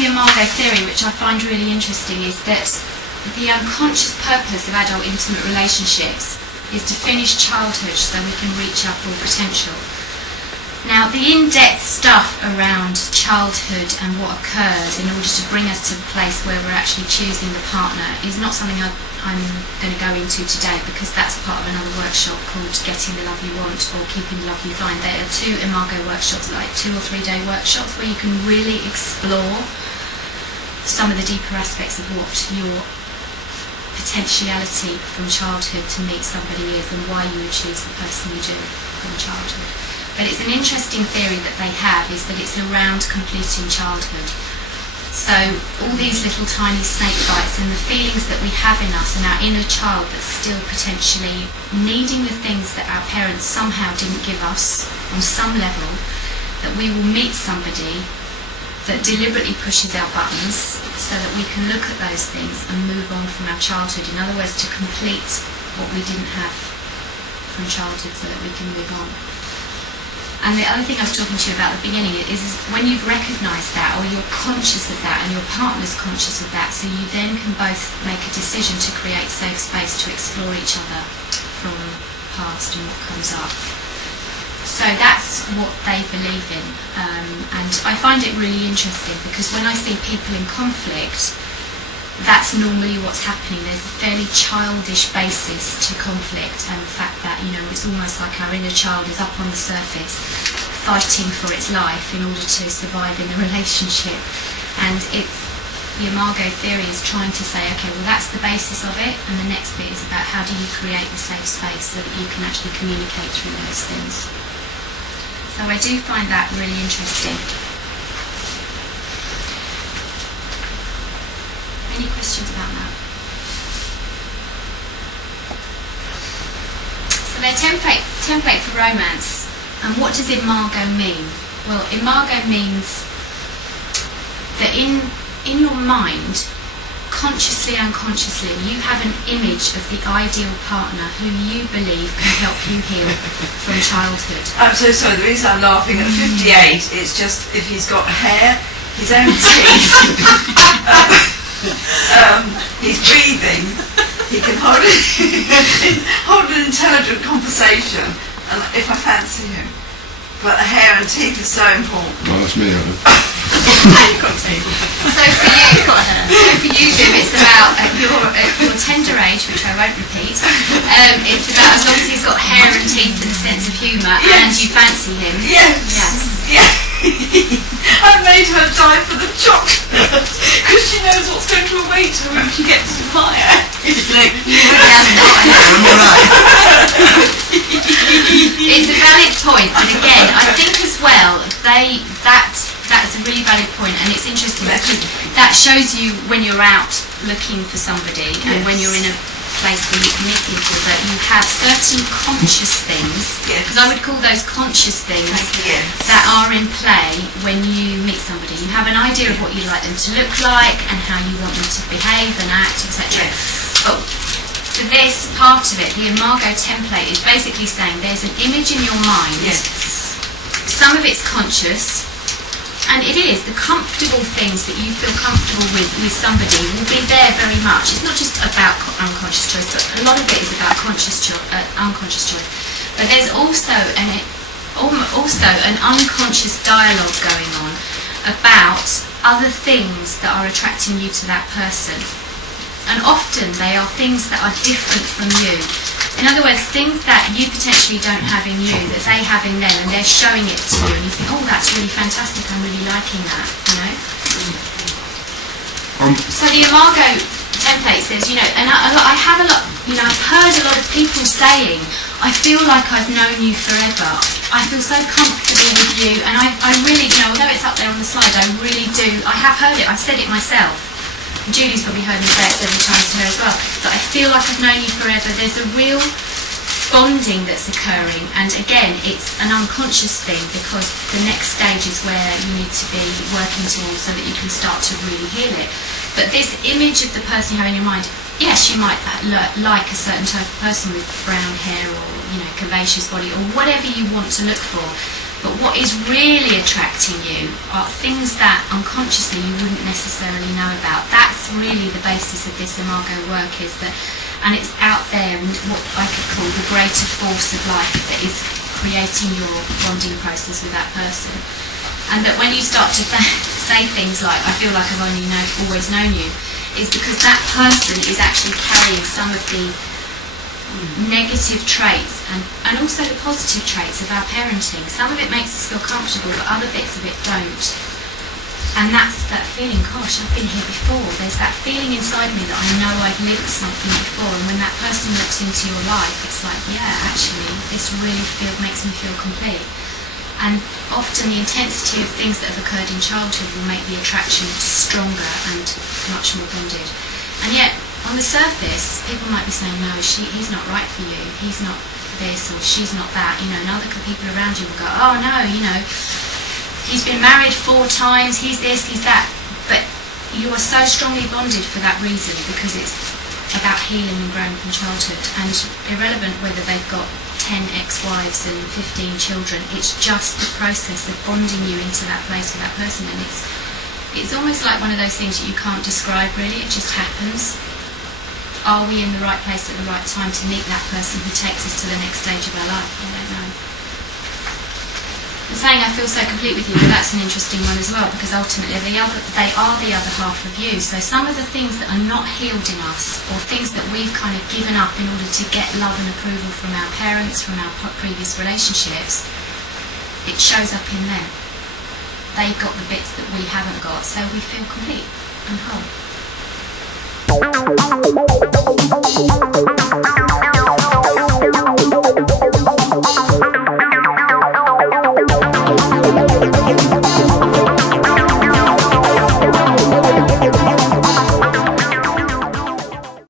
Imago theory, which I find really interesting, is that the unconscious purpose of adult intimate relationships is to finish childhood so we can reach our full potential. Now, the in-depth stuff around childhood and what occurs in order to bring us to the place where we're actually choosing the partner is not something I'm going to go into today, because that's part of another workshop called Getting the Love You Want or Keeping the Love You Find. There are 2 Imago workshops, like 2 or 3 day workshops, where you can really explore some of the deeper aspects of what your potentiality from childhood to meet somebody is, and why you would choose the person you do from childhood. But it's an interesting theory that they have, is that it's around completing childhood. So all these little tiny snake bites and the feelings that we have in us and our inner child that's still potentially needing the things that our parents somehow didn't give us on some level, that we will meet somebody that deliberately pushes our buttons so that we can look at those things and move on from our childhood. In other words, to complete what we didn't have from childhood so that we can move on. And the other thing I was talking to you about at the beginning is when you've recognised that, or you're conscious of that, and your partner's conscious of that, so you then can both make a decision to create safe space to explore each other from past and what comes up. So that's what they believe in, and I find it really interesting, because when I see people in conflict, that's normally what's happening. There's a fairly childish basis to conflict, and the fact that, you know, it's almost like our inner child is up on the surface fighting for its life in order to survive in the relationship. And it's, the Imago theory is trying to say, okay, well, that's the basis of it, and the next bit is about how do you create the safe space so that you can actually communicate through those things. So I do find that really interesting. Any questions about that? So their template for romance. And what does Imago mean? Well, Imago means that in your mind, consciously and unconsciously, you have an image of the ideal partner who you believe can help you heal from childhood. I'm so sorry, the reason I'm laughing at 58, it's just if he's got hair, his own teeth, he's breathing, he can hold an intelligent conversation, and if I fancy him. But the hair and teeth are so important. Well, that's me, Adam. You've got teeth. So for you, Jim, it's about your tender age, which I won't repeat. It's about as long as he's got hair and teeth and a sense of humour, and you fancy him. Yes. Yeah. I made her die for the chocolate because she knows what's going to await her when she gets to my age. It's a valid point, and again, I think as well that's a really valid point, and it's interesting because that shows you when you're out looking for somebody, and when you're in a place where you can meet people, that you have certain conscious things, because I would call those conscious things that are in play when you meet somebody. You have an idea of what you'd like them to look like and how you want them to behave and act, etc. But for this part of it, the Imago template is basically saying there's an image in your mind. Some of it's conscious, and it is the comfortable things that you feel comfortable with somebody will be there very much. It's not just about unconscious choice, but a lot of it is about unconscious choice. But there's also an unconscious dialogue going on about other things that are attracting you to that person. And often they are things that are different from you. In other words, things that you potentially don't have in you, that they have in them, and they're showing it to you, and you think, oh, that's really fantastic, I'm really liking that, you know? So the Imago template says, you know, and I have a lot, you know, I've heard a lot of people saying, I feel like I've known you forever. I feel so comfortable with you, and I really, you know, although it's up there on the slide, I really do. I have heard it. I've said it myself. Julie's probably heard me say it several times to her as well. That I feel like I've known you forever. There's a real bonding that's occurring, and again, it's an unconscious thing, because the next stage is where you need to be working towards so that you can start to really heal it. But this image of the person you have in your mind, yes, you might like a certain type of person with brown hair, or, you know, curvaceous body, or whatever you want to look for. But what is really attracting you are things that unconsciously you wouldn't necessarily know about. That's really the basis of this Imago work, is that, and it's out there in what I could call the greater force of life that is creating your bonding process with that person. And that when you start to say things like, I feel like I've always known you, is because that person is actually carrying some of the negative traits and also the positive traits of our parenting. Some of it makes us feel comfortable, but other bits of it don't. And that's that feeling, gosh, I've been here before. There's that feeling inside me that I know I've lived something before, and when that person looks into your life, it's like, yeah, actually, this really makes me feel complete. And often the intensity of things that have occurred in childhood will make the attraction stronger and much more bonded. And yet, on the surface, people might be saying, no, he's not right for you, he's not this, or she's not that, you know, and other people around you will go, oh no, you know, he's been married 4 times, he's this, he's that. But you are so strongly bonded for that reason, because it's about healing and growing from childhood, and irrelevant whether they've got 10 ex-wives and 15 children, it's just the process of bonding you into that place with that person. And it's almost like one of those things that you can't describe really, it just happens. Are we in the right place at the right time to meet that person who takes us to the next stage of our life? I don't know. And saying I feel so complete with you, well, that's an interesting one as well, because ultimately they are the other half of you. So some of the things that are not healed in us, or things that we've kind of given up in order to get love and approval from our parents, from our previous relationships, it shows up in them. They've got the bits that we haven't got, so we feel complete and whole.